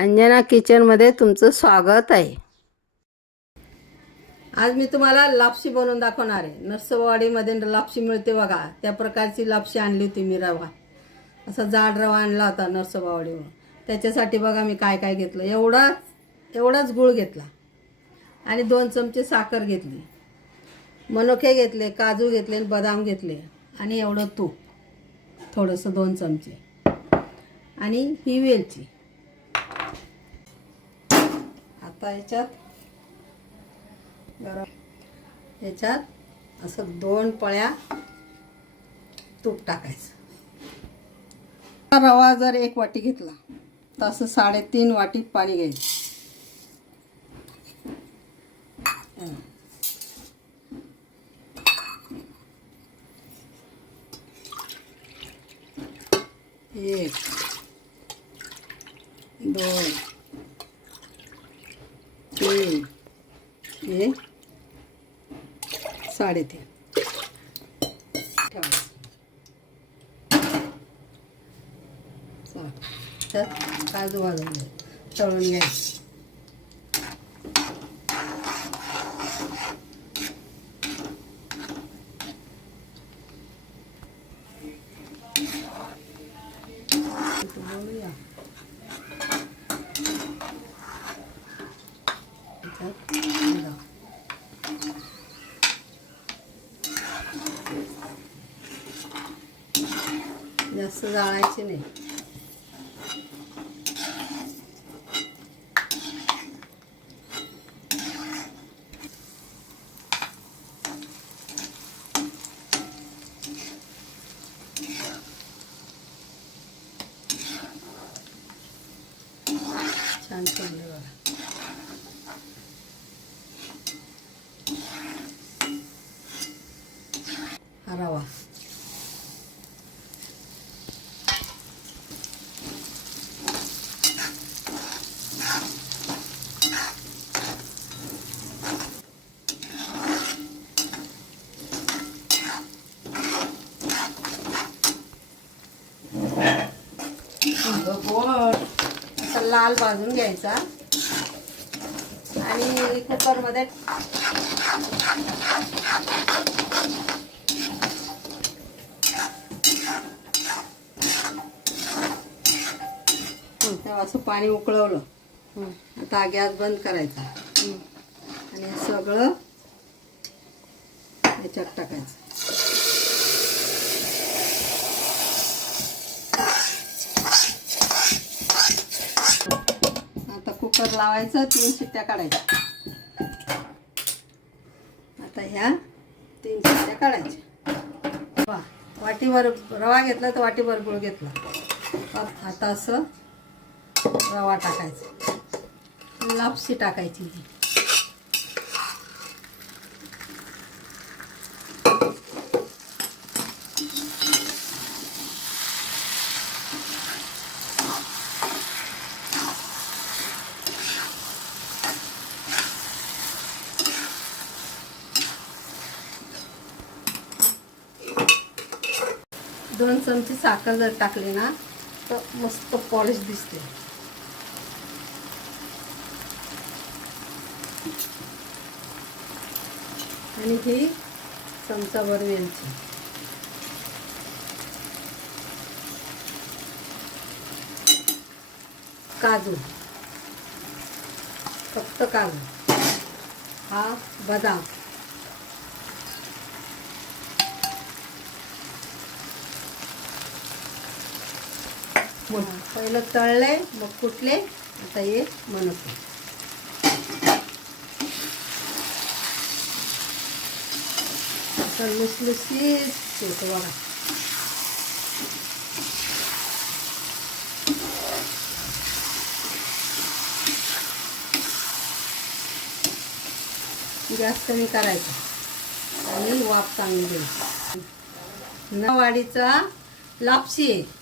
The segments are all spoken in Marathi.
अंजना किचनमध्ये तुमचं स्वागत आहे. आज मी तुम्हाला लापशी बनवून दाखवणार आहे. नरसोबावाडीमध्ये लापशी मिळते बघा. त्या प्रकारची लापशी आणली होती मी रवा. असा जाड रवा आणला होता नरसोबावाडीवर त्याच्यासाठी बघा मी काय काय घेतलं. एवढाच एवढाच गुळ घेतला. आणि दोन चमचे साखर घेतली. मनोखे घेतले काजू घेतले आणि बदाम घेतले. आणि एवढं तूप. थोडंसं दोन चमचे. आणि ही वेलची. आता याच्यात गरम याच्यात असं दोन पळ्या तूप टाकायचं. रवा जर एक वाटी घेतला तर असं साडेतीन वाटी पाणी घ्यायचं. एक दोन तीन हे. साडेतीन ठेवायचं तर काजू भाजून घ्या. तळून घ्यायचं जास्त जाळायचे नाही छान चालले बघा रवा असा लाल भाजून घ्यायचा. आणि कुकरमध्ये असं पाणी उकळवलं. आता गॅस बंद करायचा. आणि हे सगळं याच्यात टाकायचं. आता कुकर लावायचं तीन शिट्ट्या काढायच्या. आता ह्या तीन शिट्ट्या काढायच्या. वा वाटीभर रवा घेतला तर वाटीभर गुळ घेतला. आता असं रवा टाकायचा. लापशी टाकायची दोन चमचे साखर जर टाकली ना तर मस्त पॉलिश दिसते. आणि ही चमचाभर वेलची काजू. फक्त काजू. हा बदाम. पहिलं तळले मग कुटले आता हे म्हणत. तर लुसलुसीत होतं बघा. गॅस कमी करायचा. आणि वाफ चांगली. द्यायची नवाडीचा लापशी आहे.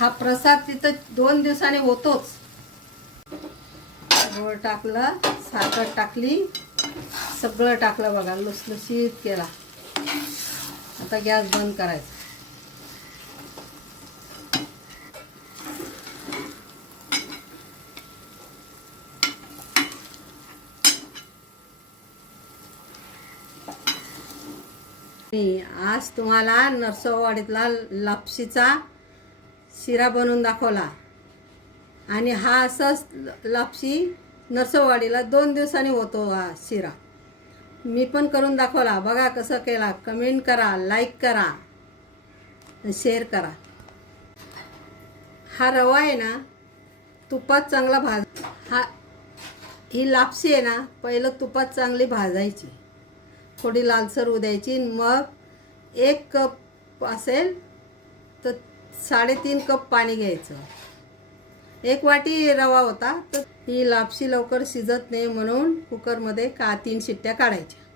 हा प्रसाद तिथं दोन दिवसाने होतोच. गोळ टाकलं साखर टाकली सगळं टाकलं बघा लुसलुशीत केला. आता गॅस बंद करायचा. आज तुम्हाला नरसोबावाडीतला लापशीचा शिरा बनवून दाखवला. आणि हा असंच लापशी नरसोवाडीला दोन दिवसांनी होतो हा शिरा. मी पण करून दाखवला. बघा कसं केला. कमेंट करा लाईक करा शेअर करा. हा रवा आहे ना तुपात चांगला भाज हा ही लापशी आहे ना पहिलं तुपात चांगली भाजायची. थोडी लालसर उद्यायची मग एक कप असेल तर साडेतीन कप पाणी घ्यायचं. एक वाटी रवा होता तर ही लापशी लवकर शिजत नाही म्हणून कुकरमध्ये का तीन शिट्ट्या काढायच्या.